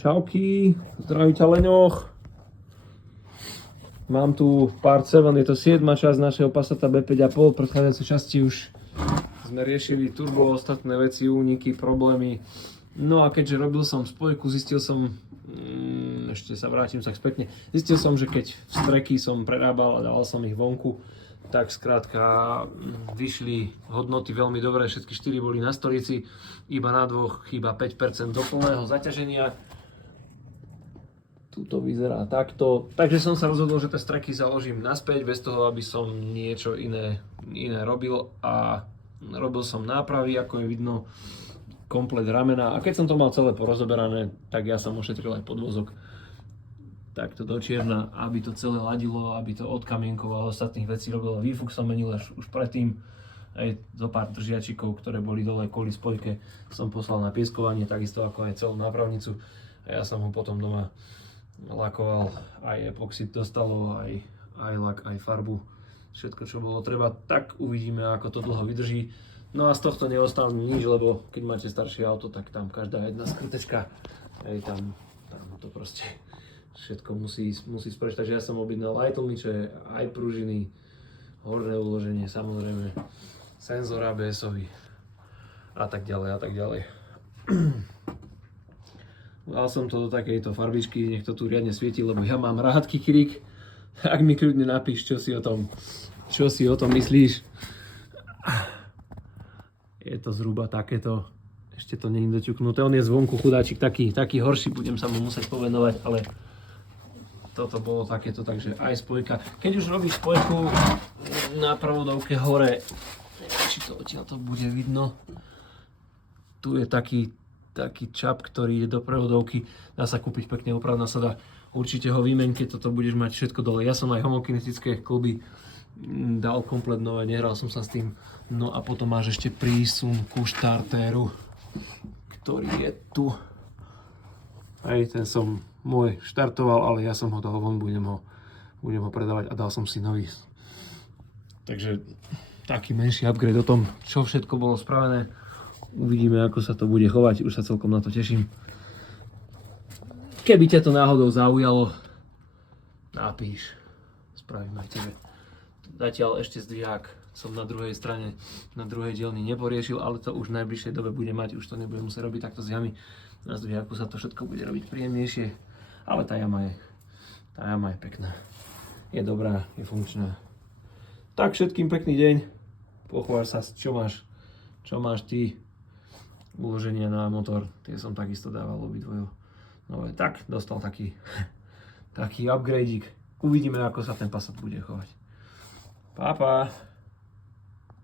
Čauky, zdravím ťa Leňoch. Mám tu Part 7, je to 7. časť našeho Passata B5,5. Predchádzajúcej časti už sme riešili turbo, ostatné veci, úniky, problémy. No a keďže robil som spojku, zistil som, ešte sa vrátim tak spätne, zistil som, že keď streky som prerábal a dával som ich vonku, tak skrátka vyšli hodnoty veľmi dobré, všetky 4 boli na stolici, iba na dvoch chýba 5% do plného zaťaženia. Tu to vyzerá takto, takže som sa rozhodol, že tie streky založím naspäť, bez toho, aby som niečo iné robil, a robil som nápravy, ako je vidno, komplet ramena, a keď som to mal celé porozoberané, tak ja som ušetril aj podvozok takto do čierna, aby to celé ladilo, aby to odkamienkovalo, ostatných vecí robilo. Výfuk som menil už predtým, aj zo pár držiačikov, ktoré boli dole kvôli spojke, som poslal na pieskovanie, takisto ako aj celú nápravnicu, a ja som ho potom doma lakoval, aj epoxid dostalo, aj lak, aj farbu, všetko čo bolo treba. Tak uvidíme, ako to dlho vydrží. No a z tohto neostane nič, lebo keď máte staršie auto, tak tam každá jedna skrutečka, aj tam to proste všetko musí spraviť. Takže ja som objednal aj tlmiče, aj pružiny, horné uloženie, samozrejme senzor ABS-ový a tak ďalej a tak ďalej. Dal som to do takejto farbičky, nech to tu riadne svieti, lebo ja mám rád kikirik. Tak mi kľudne napíš, čo si o tom myslíš. Je to zhruba takéto, ešte to nie je doťuknuté, on je zvonku chudáčik taký horší, budem sa mu musieť povenovať, ale toto bolo takéto, takže aj spojka. Keď už robíš spojku na prevodovke hore, či to odtiaľ to bude vidno, tu je taký čap, ktorý je do prevodovky, dá sa kúpiť pekne opravná sada. Určite ho vymeň, keď toto budeš mať všetko dole. Ja som aj homokinetické kluby dal komplet nové, nehral som sa s tým. No a potom máš ešte prísun ku štartéru, ktorý je tu. Aj ten som môj štartoval, ale ja som ho dal von, budem ho predávať, a dal som si nový. Takže taký menší upgrade o tom, čo všetko bolo spravené. Uvidíme, ako sa to bude chovať, už sa celkom na to teším. Keby ťa to náhodou zaujalo, napíš, spravím aj tebe. Zatiaľ ešte zdvihák som na druhej strane, na druhej dielni neporiešil, ale to už v najbližšej dobe bude mať, už to nebudem musieť robiť takto z jamy. Na zdviháku sa to všetko bude robiť príjemnejšie, ale tá jama je pekná. Je dobrá, je funkčná. Tak všetkým pekný deň, pochvál sa, čo máš ty. Uloženia na motor, tie som takisto dával obidvojo nové. Tak, dostal taký upgradeík. Uvidíme, ako sa ten Passat bude chovať. Pa.